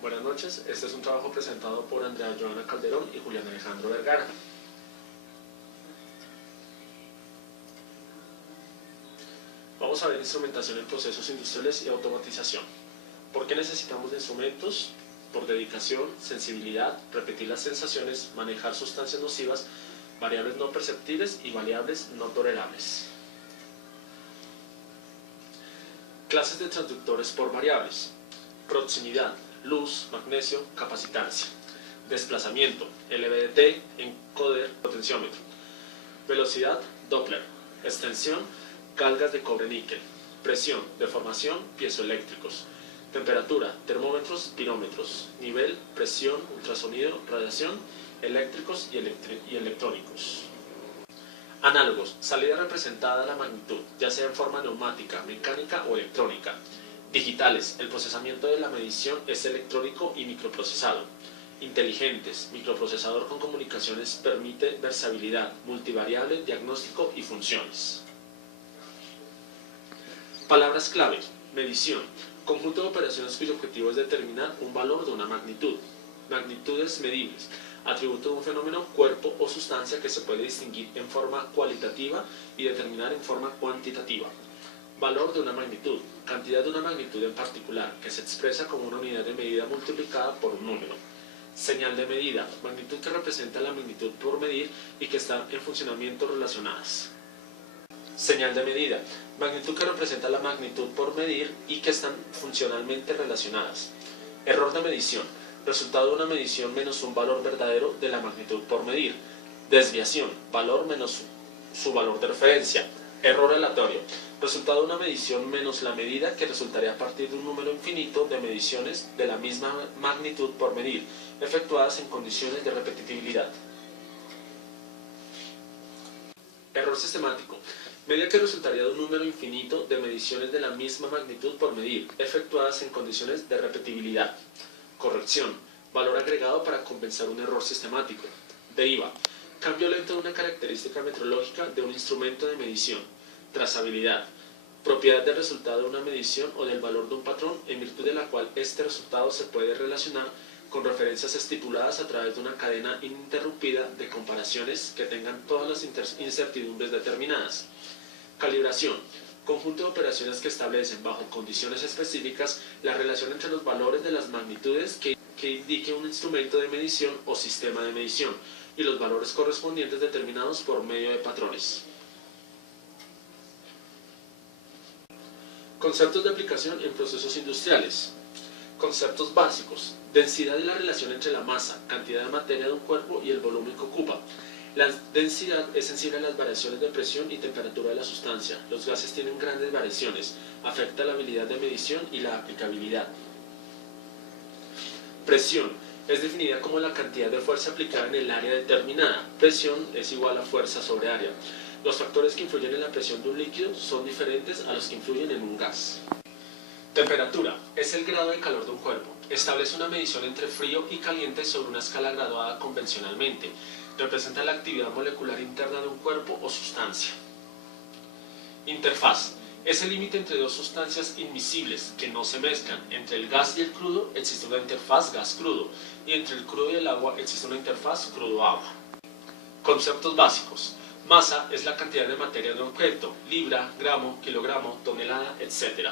Buenas noches, este es un trabajo presentado por Andrea Joana Calderón y Julián Alejandro Vergara. Vamos a ver instrumentación en procesos industriales y automatización. ¿Por qué necesitamos de instrumentos? Por dedicación, sensibilidad, repetir las sensaciones, manejar sustancias nocivas, variables no perceptibles y variables no tolerables. Clases de transductores por variables. Proximidad, luz, magnesio, capacitancia. Desplazamiento, LVDT, encoder, potenciómetro. Velocidad, Doppler. Extensión, galgas de cobre-níquel. Presión, deformación, piezoeléctricos. Temperatura, termómetros, pirómetros. Nivel, presión, ultrasonido, radiación, eléctricos y electrónicos. Análogos, salida representada a la magnitud, ya sea en forma neumática, mecánica o electrónica. Digitales, el procesamiento de la medición es electrónico y microprocesado. Inteligentes, microprocesador con comunicaciones permite versatilidad, multivariable, diagnóstico y funciones. Palabras clave, medición, conjunto de operaciones cuyo objetivo es determinar un valor de una magnitud. Magnitudes medibles, atributo de un fenómeno, cuerpo o sustancia que se puede distinguir en forma cualitativa y determinar en forma cuantitativa. Valor de una magnitud, cantidad de una magnitud en particular, que se expresa como una unidad de medida multiplicada por un número. Señal de medida, magnitud que representa la magnitud por medir y que está en funcionamiento relacionadas. Señal de medida, magnitud que representa la magnitud por medir y que están funcionalmente relacionadas. Error de medición, resultado de una medición menos un valor verdadero de la magnitud por medir. Desviación, valor menos su valor de referencia. Error aleatorio, resultado de una medición menos la medida que resultaría a partir de un número infinito de mediciones de la misma magnitud por medir, efectuadas en condiciones de repetibilidad. Error sistemático, medida que resultaría de un número infinito de mediciones de la misma magnitud por medir, efectuadas en condiciones de repetibilidad. Corrección, valor agregado para compensar un error sistemático. Deriva, cambio lento de una característica metrológica de un instrumento de medición. Trazabilidad, propiedad del resultado de una medición o del valor de un patrón en virtud de la cual este resultado se puede relacionar con referencias estipuladas a través de una cadena ininterrumpida de comparaciones que tengan todas las incertidumbres determinadas. Calibración, conjunto de operaciones que establecen bajo condiciones específicas la relación entre los valores de las magnitudes que indique un instrumento de medición o sistema de medición y los valores correspondientes determinados por medio de patrones. Conceptos de aplicación en procesos industriales. Conceptos básicos. Densidad es la relación entre la masa, cantidad de materia de un cuerpo y el volumen que ocupa. La densidad es sensible a las variaciones de presión y temperatura de la sustancia. Los gases tienen grandes variaciones. Afecta la habilidad de medición y la aplicabilidad. Presión es definida como la cantidad de fuerza aplicada en el área determinada. Presión es igual a fuerza sobre área. Los factores que influyen en la presión de un líquido son diferentes a los que influyen en un gas. Temperatura es el grado de calor de un cuerpo. Establece una medición entre frío y caliente sobre una escala graduada convencionalmente. Representa la actividad molecular interna de un cuerpo o sustancia. Interfaz es el límite entre dos sustancias inmiscibles que no se mezclan. Entre el gas y el crudo existe una interfaz gas-crudo y entre el crudo y el agua existe una interfaz crudo-agua. Conceptos básicos. Masa es la cantidad de materia de un objeto, libra, gramo, kilogramo, tonelada, etc.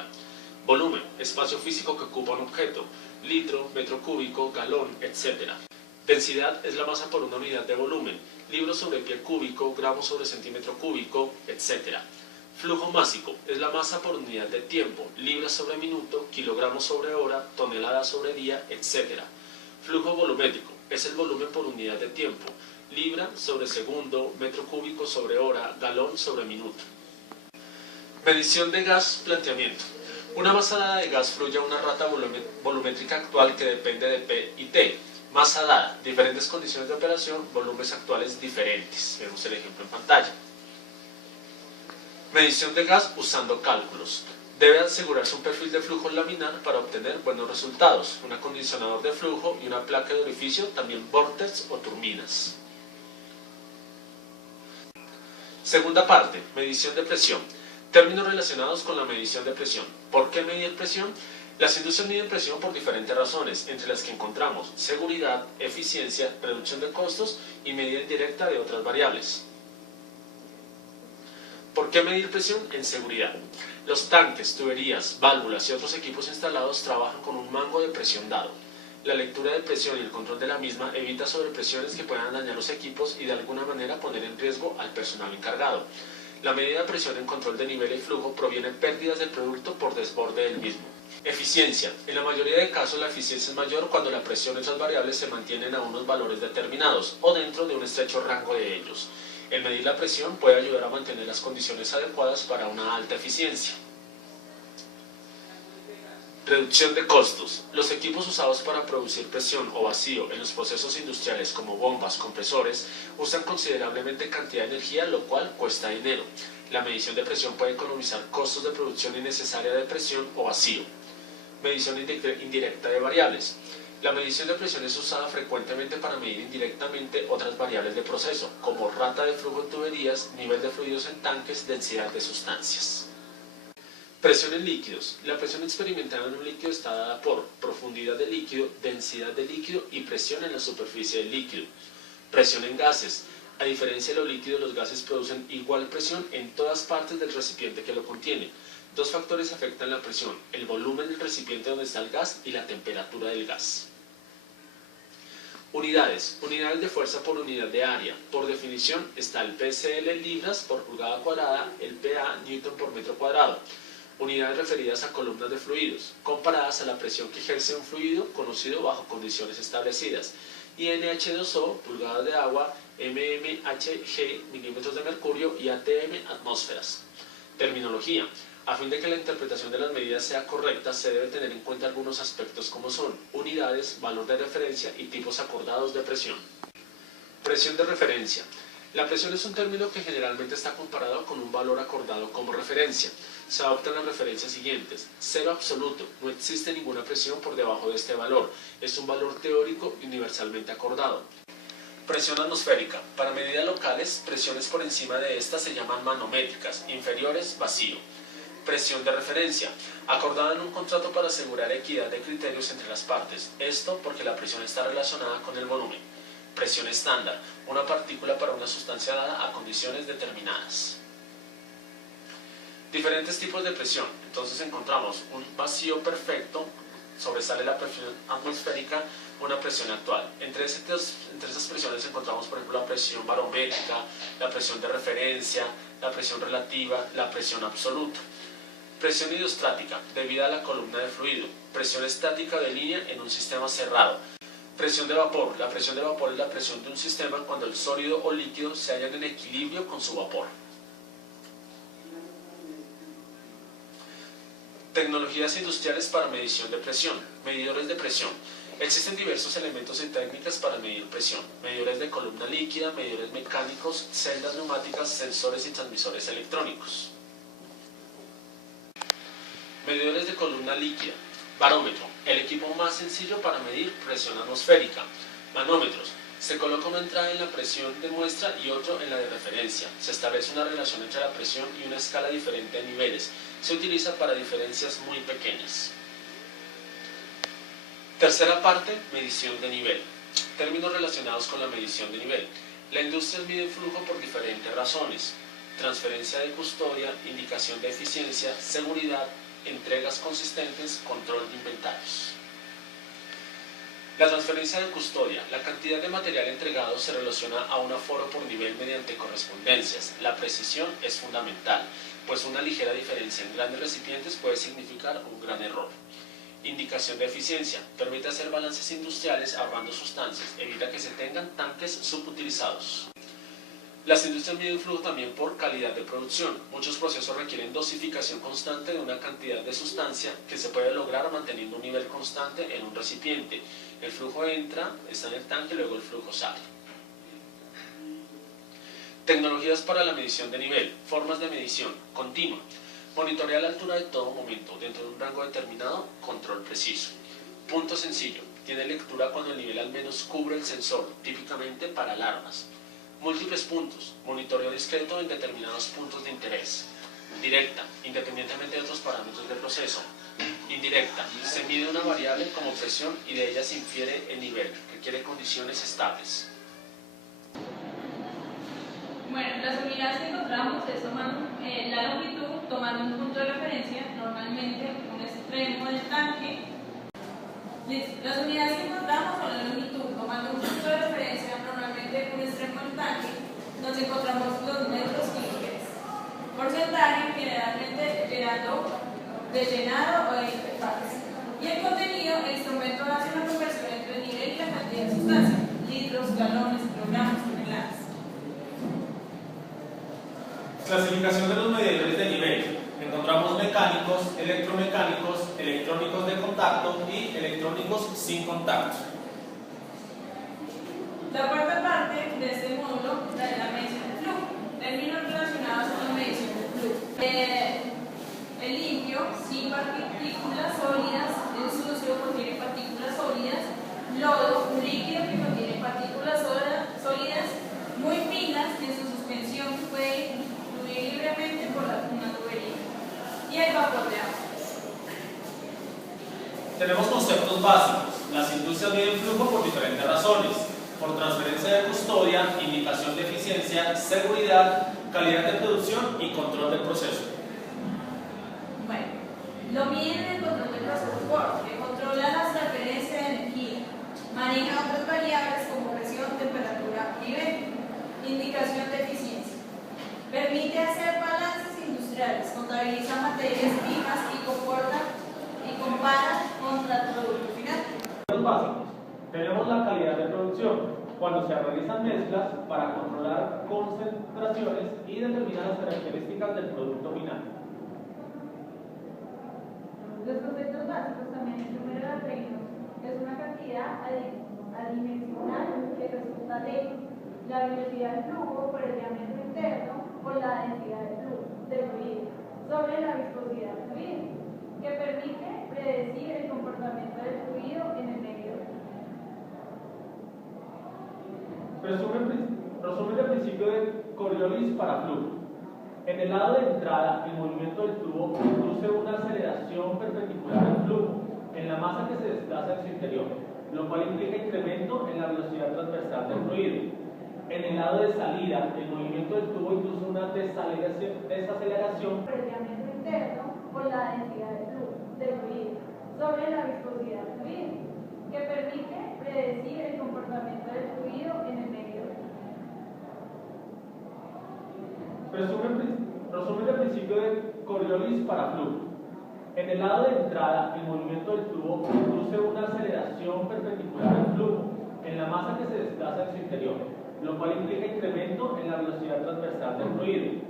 Volumen, espacio físico que ocupa un objeto, litro, metro cúbico, galón, etc. Densidad es la masa por una unidad de volumen, libro sobre pie cúbico, gramo sobre centímetro cúbico, etc. Flujo másico es la masa por unidad de tiempo, libra sobre minuto, kilogramo sobre hora, tonelada sobre día, etc. Flujo volumétrico es el volumen por unidad de tiempo, libra sobre segundo, metro cúbico sobre hora, galón sobre minuto. Medición de gas, planteamiento. Una masa dada de gas fluye a una rata volumétrica actual que depende de P y T. Masa dada, diferentes condiciones de operación, volúmenes actuales diferentes. Vemos el ejemplo en pantalla. Medición de gas usando cálculos. Debe asegurarse un perfil de flujo laminar para obtener buenos resultados, un acondicionador de flujo y una placa de orificio, también vórtex o turbinas. Segunda parte, medición de presión. Términos relacionados con la medición de presión. ¿Por qué medir presión? Las industrias miden presión por diferentes razones, entre las que encontramos seguridad, eficiencia, reducción de costos y medida indirecta de otras variables. ¿Por qué medir presión en seguridad? Los tanques, tuberías, válvulas y otros equipos instalados trabajan con un mango de presión dado. La lectura de presión y el control de la misma evita sobrepresiones que puedan dañar los equipos y de alguna manera poner en riesgo al personal encargado. La medida de presión en control de nivel y flujo proviene de pérdidas del producto por desborde del mismo. Eficiencia. En la mayoría de casos la eficiencia es mayor cuando la presión y otras variables se mantienen a unos valores determinados o dentro de un estrecho rango de ellos. El medir la presión puede ayudar a mantener las condiciones adecuadas para una alta eficiencia. Reducción de costos. Los equipos usados para producir presión o vacío en los procesos industriales como bombas, compresores, usan considerablemente cantidad de energía, lo cual cuesta dinero. La medición de presión puede economizar costos de producción innecesaria de presión o vacío. Medición indirecta de variables. La medición de presión es usada frecuentemente para medir indirectamente otras variables de proceso, como rata de flujo en tuberías, nivel de fluidos en tanques, densidad de sustancias. Presión en líquidos. La presión experimentada en un líquido está dada por profundidad del líquido, densidad del líquido y presión en la superficie del líquido. Presión en gases. A diferencia de los líquidos, los gases producen igual presión en todas partes del recipiente que lo contiene. Dos factores afectan la presión: el volumen del recipiente donde está el gas y la temperatura del gas. Unidades. Unidades de fuerza por unidad de área. Por definición está el PSL en libras por pulgada cuadrada, el PA newton por metro cuadrado. Unidades referidas a columnas de fluidos, comparadas a la presión que ejerce un fluido conocido bajo condiciones establecidas. Y NH2O, pulgadas de agua, mmHg, milímetros de mercurio y atm, atmósferas. Terminología. A fin de que la interpretación de las medidas sea correcta, se debe tener en cuenta algunos aspectos como son unidades, valor de referencia y tipos acordados de presión. Presión de referencia. La presión es un término que generalmente está comparado con un valor acordado como referencia. Se adoptan las referencias siguientes: cero absoluto, no existe ninguna presión por debajo de este valor, es un valor teórico y universalmente acordado. Presión atmosférica. Para medidas locales, presiones por encima de estas se llaman manométricas, inferiores, vacío. Presión de referencia, acordada en un contrato para asegurar equidad de criterios entre las partes, esto porque la presión está relacionada con el volumen. Presión estándar, una partícula para una sustancia dada a condiciones determinadas. Diferentes tipos de presión. Entonces encontramos un vacío perfecto, sobresale la presión atmosférica, una presión actual. Entre esas presiones encontramos, por ejemplo, la presión barométrica, la presión de referencia, la presión relativa, la presión absoluta. Presión hidrostática, debida a la columna de fluido. Presión estática de línea en un sistema cerrado. Presión de vapor. La presión de vapor es la presión de un sistema cuando el sólido o líquido se hallan en equilibrio con su vapor. Tecnologías industriales para medición de presión. Medidores de presión. Existen diversos elementos y técnicas para medir presión: medidores de columna líquida, medidores mecánicos, celdas neumáticas, sensores y transmisores electrónicos. Medidores de columna líquida. Barómetro, el equipo más sencillo para medir presión atmosférica. Manómetros, se coloca una entrada en la presión de muestra y otro en la de referencia. Se establece una relación entre la presión y una escala diferente de niveles. Se utiliza para diferencias muy pequeñas. Tercera parte, medición de nivel. Términos relacionados con la medición de nivel. La industria mide el flujo por diferentes razones: transferencia de custodia, indicación de eficiencia, seguridad, entregas consistentes, control de inventarios. La transferencia de custodia. La cantidad de material entregado se relaciona a un aforo por nivel mediante correspondencias. La precisión es fundamental, pues una ligera diferencia en grandes recipientes puede significar un gran error. Indicación de eficiencia. Permite hacer balances industriales ahorrando sustancias. Evita que se tengan tanques subutilizados. Las industrias miden el flujo también por calidad de producción. Muchos procesos requieren dosificación constante de una cantidad de sustancia que se puede lograr manteniendo un nivel constante en un recipiente. El flujo entra, está en el tanque y luego el flujo sale. Tecnologías para la medición de nivel. Formas de medición. Continua. Monitorea la altura de todo momento, dentro de un rango determinado, control preciso. Punto sencillo. Tiene lectura cuando el nivel al menos cubre el sensor, típicamente para alarmas. Múltiples puntos. Monitoreo discreto en determinados puntos de interés. Directa, independientemente de otros parámetros del proceso. Indirecta. Se mide una variable como presión y de ella se infiere el nivel, requiere condiciones estables. Bueno, las unidades que encontramos es tomando la longitud, tomando un punto de referencia, normalmente un extremo del tanque. Listo. Las unidades que encontramos son la longitud, tomando un punto de referencia, normalmente un extremo del tanque, donde encontramos los metros y libres. Porcentaje, generalmente de llenado o de interfaz. Y el contenido, el instrumento hace una conversión entre el nivel y la cantidad de sustancia, litros, galones, kilogramos, toneladas. Clasificación de los medidores de nivel. Encontramos mecánicos, electromecánicos, electrónicos de contacto y electrónicos sin contacto. La cuarta parte de este módulo es la medición del flujo. Términos relacionados con la medición del flujo. El limpio, sin partículas sólidas, el sucio contiene partículas sólidas, lodo, un líquido que contiene partículas sólidas muy finas en su suspensión que puede fluir libremente por una tubería. Y el vapor de agua. Tenemos conceptos básicos. Las industrias miden flujo por diferentes razones: por transferencia de custodia, indicación de eficiencia, seguridad, calidad de producción y control del proceso. Bueno, lo miden en el control del proceso que controla las transferencias de energía, maneja otras variables como presión, temperatura y nivel, indicación de eficiencia. Permite hacer balances industriales, contabiliza materias primas y compara contra el producto final. Los básicos. Tenemos la calidad de producción, cuando se realizan mezclas para controlar concentraciones y determinar las características del producto final. Los conceptos básicos también, el número de arreglos es una cantidad adimensional que resulta de la velocidad del flujo por el diámetro interno o la densidad del fluido sobre la viscosidad del fluido, que permite predecir el comportamiento del fluido en el medio. Resumen del principio de Coriolis para flujo. En el lado de entrada, el movimiento del tubo produce una aceleración perpendicular al flujo en la masa que se desplaza en su interior, lo cual implica incremento en la velocidad transversal del fluido. En el lado de salida, el movimiento del tubo induce una desaceleración por el diámetro interno o la densidad del fluido sobre la viscosidad del fluido, que permite predecir el comportamiento del fluido en el medio. Resumen del principio de Coriolis para flujo. En el lado de entrada, el movimiento del tubo produce una aceleración perpendicular al flujo en la masa que se desplaza en su interior, lo cual implica incremento en la velocidad transversal del fluido.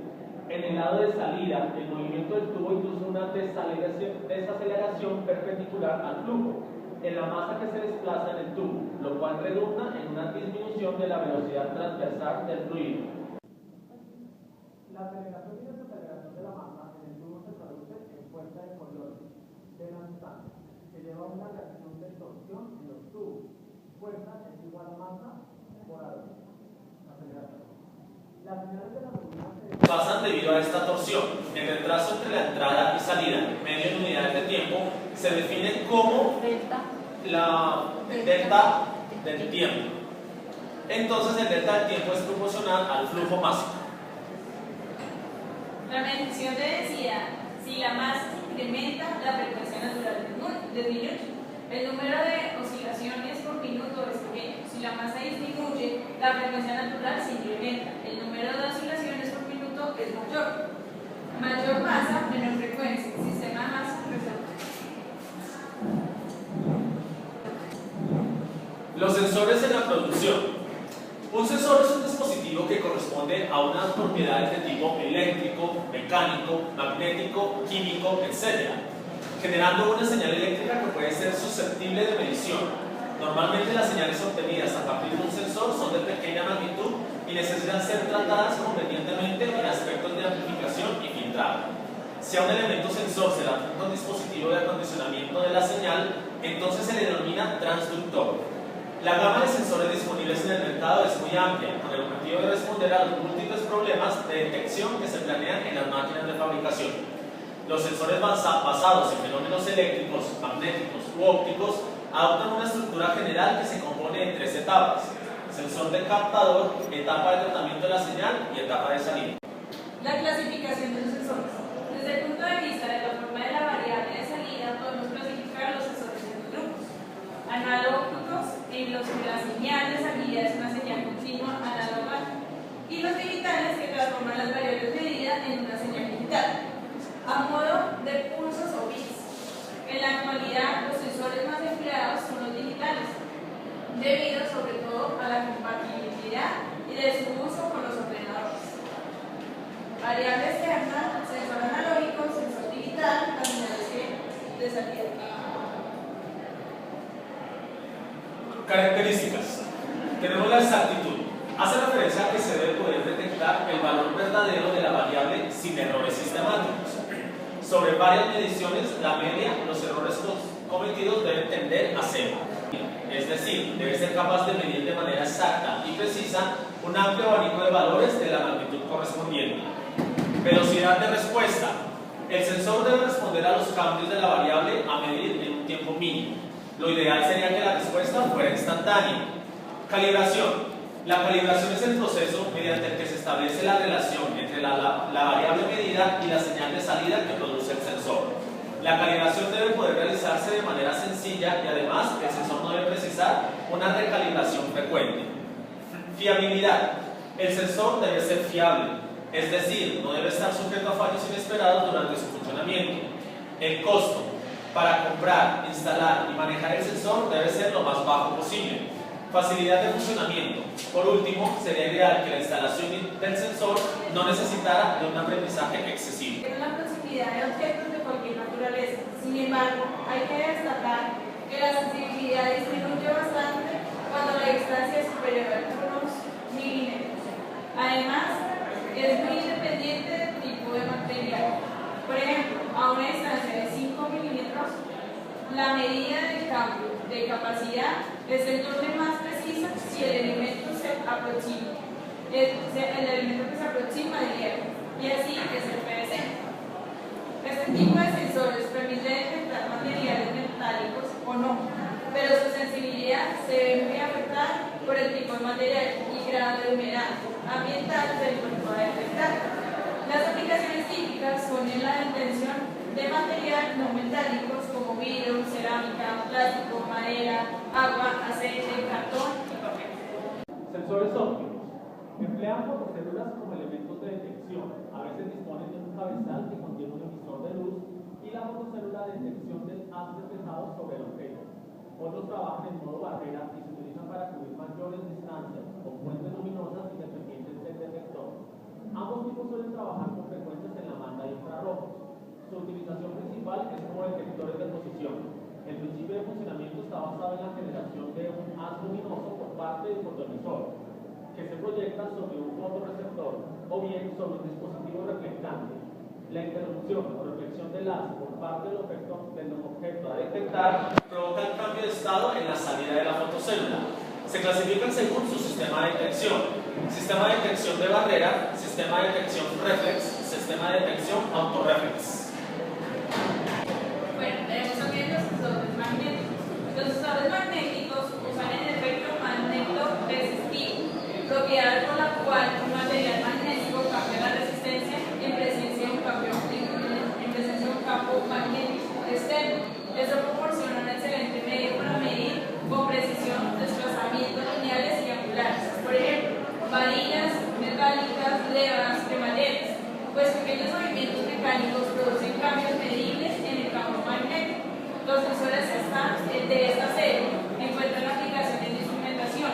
En el lado de salida, el movimiento del tubo induce una desaceleración perpendicular al flujo en la masa que se desplaza en el tubo, lo cual redunda en una disminución de la velocidad transversal del fluido. La aceleración y desaceleración de la masa en el tubo se traduce en fuerza de Coriolis de la sustancia, que lleva a una reacción de torsión en los tubos. Fuerza es igual a masa por aceleración. Las señales de la turbina pasan debido a esta torsión. El retraso entre la entrada y salida, medio en unidades de tiempo, se define como la delta del tiempo. Entonces el delta del tiempo es proporcional al flujo máximo. La medición de densidad: si la masa incrementa, la frecuencia natural disminuye. El número de oscilaciones por minuto es pequeño. Si la masa disminuye, la frecuencia natural se incrementa. El número de oscilaciones por minuto es mayor. Mayor masa, menor frecuencia. Sistema más resuelto. Los sensores en la producción. Un sensor es un dispositivo que corresponde a unas propiedades de tipo eléctrico, mecánico, magnético, químico, etc., generando una señal eléctrica que puede ser susceptible de medición. Normalmente las señales obtenidas a partir de un sensor son de pequeña magnitud y necesitan ser tratadas convenientemente en aspectos de amplificación y filtrado. Si a un elemento sensor se le adjunta un dispositivo de acondicionamiento de la señal, entonces se le denomina transductor. La gama de sensores disponibles en el mercado es muy amplia, con el objetivo de responder a los múltiples problemas de detección que se planean en las máquinas de fabricación. Los sensores basados en fenómenos eléctricos, magnéticos u ópticos adoptan una estructura general que se compone de 3 etapas: sensor de captador, etapa de tratamiento de la señal y etapa de salida. La clasificación de los sensores. Desde el punto de vista de la forma de la variable de salida, podemos clasificar los sensores en 2 grupos: analógicos, en los que la señal de salida es una señal continua análoga, y los digitales, que transforman las variables de medida en una señal digital, a modo de pulsos o bits. En la actualidad, los sensores más empleados son los digitales, debido sobre todo a la compatibilidad y de su uso con los ordenadores. Variable externa, sensor analógico, sensor digital, las señales de salida. Características. Tenemos la exactitud. Hace referencia a que se debe poder detectar el valor verdadero de la variable sin errores sistemáticos. Sobre varias mediciones, la media, los errores cometidos deben tender a 0. Es decir, debe ser capaz de medir de manera exacta y precisa un amplio abanico de valores de la magnitud correspondiente. Velocidad de respuesta. El sensor debe responder a los cambios de la variable a medir en un tiempo mínimo. Lo ideal sería que la respuesta fuera instantánea. Calibración. La calibración es el proceso mediante el que se establece la relación entre la variable medida y la señal de salida que produce el sensor. La calibración debe poder realizarse de manera sencilla y además el sensor no debe precisar una recalibración frecuente. Fiabilidad. El sensor debe ser fiable, es decir, no debe estar sujeto a fallos inesperados durante su funcionamiento. El costo. Para comprar, instalar y manejar el sensor debe ser lo más bajo posible. Facilidad de funcionamiento. Por último, sería ideal que la instalación del sensor no necesitara de un aprendizaje excesivo. En la proximidad de objetos de cualquier naturaleza. Sin embargo, hay que destacar que la sensibilidad disminuye bastante cuando la distancia es superior a algunos milímetros. Además, es muy independiente del tipo de material. Por ejemplo, a una distancia de 5 milímetros, la medida del cambio de capacidad es el doble más preciso si el elemento se aproxima. El elemento que se aproxima del hierro, y así es el PVC. Este tipo de sensores permite detectar materiales metálicos o no, pero su sensibilidad se ve muy afectada por el tipo de material y grado de humedad ambiental del cuerpo a detectar. Las aplicaciones típicas son en la detención de material no metálicos como vidrio, cerámica, plástico, madera, agua, aceite, cartón y papel. Sensores ópticos. Emplean fotocélulas como elementos de detección. A veces disponen de un cabezal que contiene un emisor de luz y la fotocélula de detección del haz reflejado sobre el objeto. Otros trabajan en modo barrera y se utilizan para cubrir mayores distancias con fuentes luminosas independientes del detector. Ambos tipos suelen trabajar con frecuencias en la banda de infrarrojos. Su utilización principal es como detectores de posición. El principio de funcionamiento está basado en la generación de un haz luminoso por parte del fotoemisor, que se proyecta sobre un fotorreceptor o bien sobre un dispositivo reflectante. La interrupción o reflexión del haz por parte del objeto a detectar provoca el cambio de estado en la salida de la fotocélula. Se clasifican según su sistema de detección: sistema de detección de barrera, sistema de detección reflex, sistema de detección autorreflex. Bueno, tenemos también los sensores magnéticos. Los sensores magnéticos usan el efecto magneto-resistivo, propiedad por la cual un material magnético cambia la resistencia en presencia de un campo magnético externo. Esto proporciona un excelente medio para medir con precisión desplazamientos lineales y angulares. Por ejemplo, varillas metálicas, levas, cremalleras, pues pequeños movimientos mecánicos producen cambios medibles en el campo magnético. Los sensores de esta serie encuentran aplicaciones de instrumentación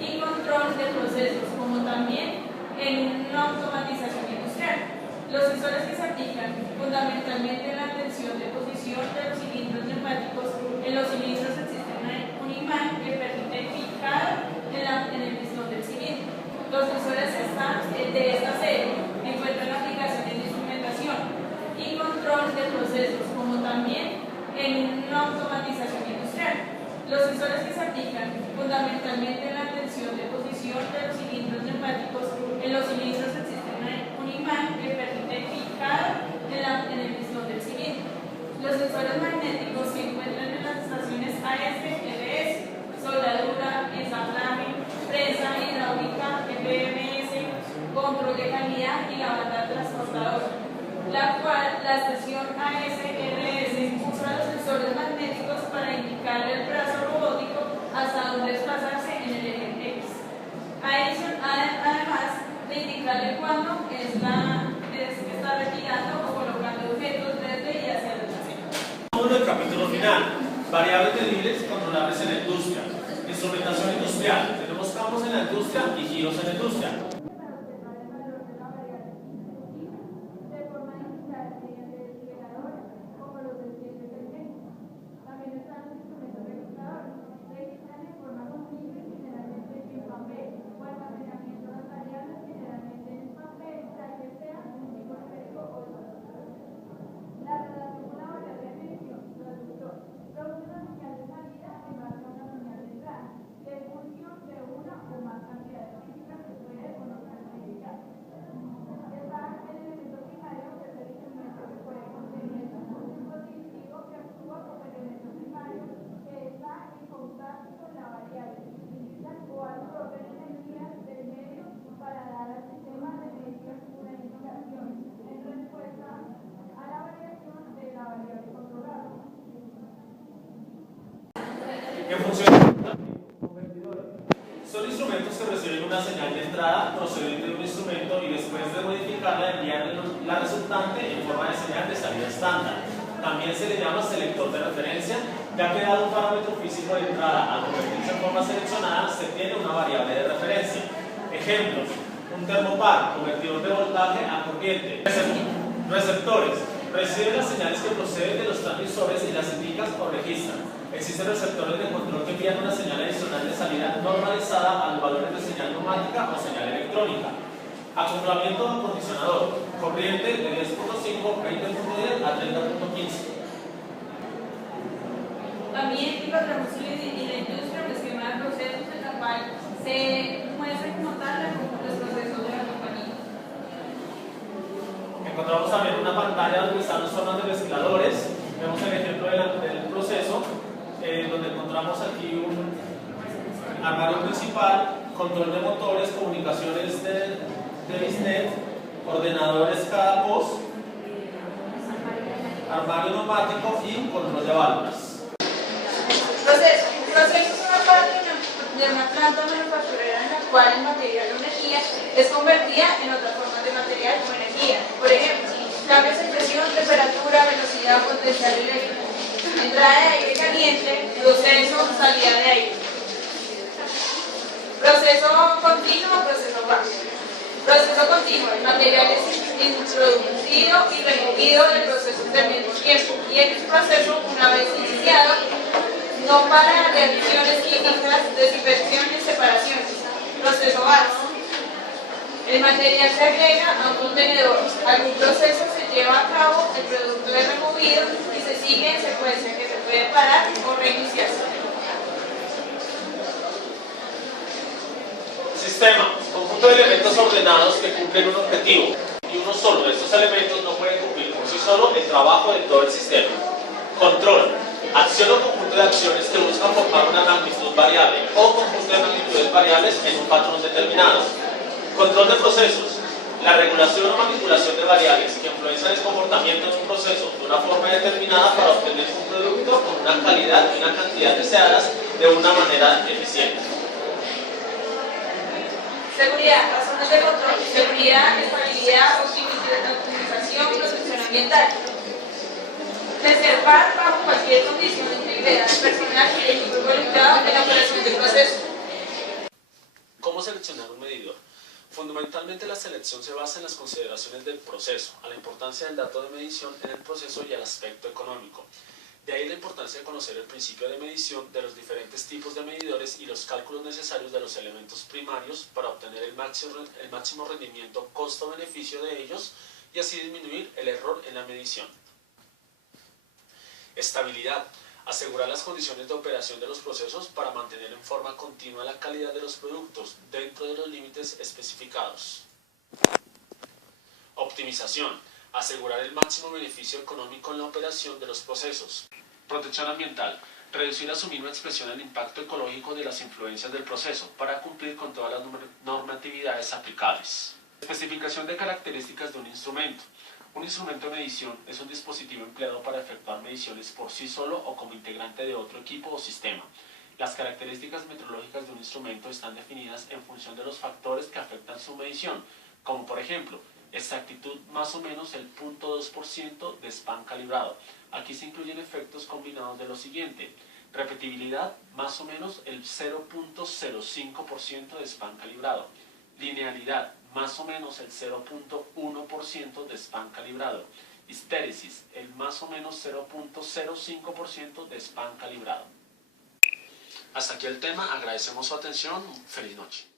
y control de procesos, como también en una automatización industrial. Los sensores que se aplican fundamentalmente en la atención de posición de los cilindros neumáticos. En los cilindros existe un imán que permite fijar en el pistón del cilindro. Los sensores de esta serie encuentran aplicaciones de instrumentación y control de procesos, como también en una automatización industrial. Los sensores que se aplican fundamentalmente en la atención de posición de los cilindros neumáticos. En los cilindros existe un imán que permite fijar en el pistón del ASRS, soldadura, ensamblaje, prensa hidráulica, PMS, control de calidad y la banda transportadora, la cual la estación ASRS usa los sensores magnéticos para indicarle el brazo robótico hasta dónde desplazarse en el eje X. Además de indicarle cuándo está retirando o colocando objetos desde y hacia el almacén. El capítulo final. Variables medibles controlables en la industria. Instrumentación industrial. Tenemos campos en la industria y giros en la industria. En función de convertidores, son instrumentos que reciben una señal de entrada procedente de un instrumento y después de modificarla envían la resultante en forma de señal de salida estándar. También se le llama selector de referencia, ya que dado un parámetro físico de entrada al convertirse en forma seleccionada, se tiene una variable de referencia. Ejemplos: un termopar, convertidor de voltaje a corriente. Receptores, reciben las señales que proceden de los transmisores y las indican o registran. Existen receptores de control que envían una señal adicional de salida normalizada a los valores de señal neumática o señal electrónica. Acoplamiento de acondicionador, corriente de 10.5, 20.10 a 30.15. También encontramos en la industria un esquema de procesos en la cual se muestra como tal los procesos de la compañía. Encontramos también una pantalla donde están las zonas de mezcladores. Vemos el ejemplo del proceso, donde encontramos aquí un armario principal, control de motores, comunicaciones de BISnet, ordenadores cada post, armario neumático y control de válvulas. Proceso. Un proceso es una parte de una planta manufacturera en la cual el material o energía es convertida en otras formas de material o energía. Por ejemplo, cambios en presión, temperatura, velocidad, potencial eléctrico, entrada de aire caliente, proceso, salida de aire. Proceso continuo, proceso básico. Proceso continuo, el material es introducido y removido del proceso al mismo tiempo, y el proceso, una vez iniciado, no para reacciones químicas, desinfecciones, separaciones. Proceso básico. El material se agrega a un contenedor. Algún proceso se lleva a cabo, el producto es removido y se sigue en secuencia que se puede parar o reiniciar. Sistema, conjunto de elementos ordenados que cumplen un objetivo, y uno solo de estos elementos no puede cumplir por sí solo el trabajo de todo el sistema. Control, acción o conjunto de acciones que buscan formar una magnitud variable o conjunto de magnitudes variables en un patrón determinado. Control de procesos, la regulación o manipulación de variables que influencian el comportamiento de un proceso de una forma determinada para obtener un producto con una calidad y una cantidad deseadas de una manera eficiente. Seguridad, razones de control, seguridad, estabilidad, optimización, protección ambiental. Reservar bajo cualquier condición de integridad personal y el equipo involucrado en la operación del proceso. ¿Cómo seleccionar un medidor? Fundamentalmente la selección se basa en las consideraciones del proceso, a la importancia del dato de medición en el proceso y al aspecto económico. De ahí la importancia de conocer el principio de medición de los diferentes tipos de medidores y los cálculos necesarios de los elementos primarios para obtener el máximo rendimiento costo-beneficio de ellos y así disminuir el error en la medición. Estabilidad. Asegurar las condiciones de operación de los procesos para mantener en forma continua la calidad de los productos dentro de los límites especificados. Optimización. Asegurar el máximo beneficio económico en la operación de los procesos. Protección ambiental. Reducir a su mínima expresión el impacto ecológico de las influencias del proceso para cumplir con todas las normatividades aplicables. Especificación de características de un instrumento. Un instrumento de medición es un dispositivo empleado para efectuar mediciones por sí solo o como integrante de otro equipo o sistema. Las características metrológicas de un instrumento están definidas en función de los factores que afectan su medición, como por ejemplo, exactitud más o menos el 0.2% de span calibrado. Aquí se incluyen efectos combinados de lo siguiente: repetibilidad más o menos el 0.05% de span calibrado, linealidad más o menos el 0.1% de span calibrado, histéresis el más o menos 0.05% de span calibrado. Hasta aquí el tema, agradecemos su atención, feliz noche.